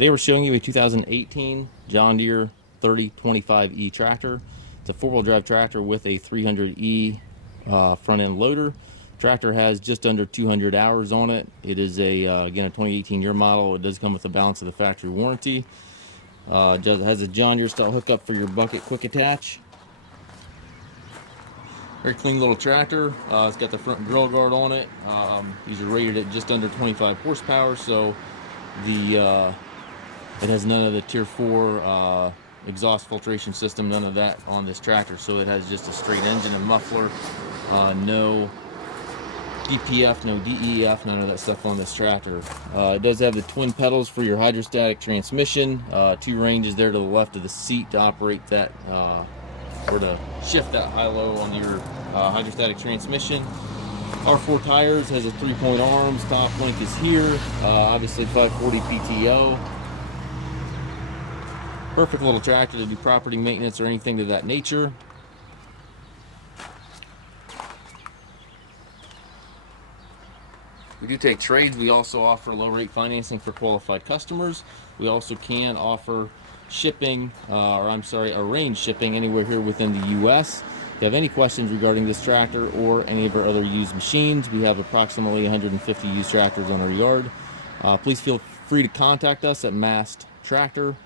Today we're showing you a 2018 John Deere 3025E tractor. It's a four-wheel drive tractor with a 300E front-end loader. Tractor has just under 200 hours on it. It is again a 2018 year model. It does come with the balance of the factory warranty. It has a John Deere style hookup for your bucket quick attach. Very clean little tractor. It's got the front grill guard on it. These are rated at just under 25 horsepower, so it has none of the Tier 4 exhaust filtration system, none of that on this tractor. So it has just a straight engine and muffler, no DPF, no DEF, none of that stuff on this tractor. It does have the twin pedals for your hydrostatic transmission, two ranges there to the left of the seat to operate that, or to shift that high-low on your hydrostatic transmission. R4 tires, has a 3-point arms, top link is here, obviously 540 PTO. Perfect little tractor to do property maintenance or anything to that nature. We do take trades. We also offer low rate financing for qualified customers. We also can offer shipping, arrange shipping anywhere here within the U.S. If you have any questions regarding this tractor or any of our other used machines, we have approximately 150 used tractors on our yard. Please feel free to contact us at masttractor.com.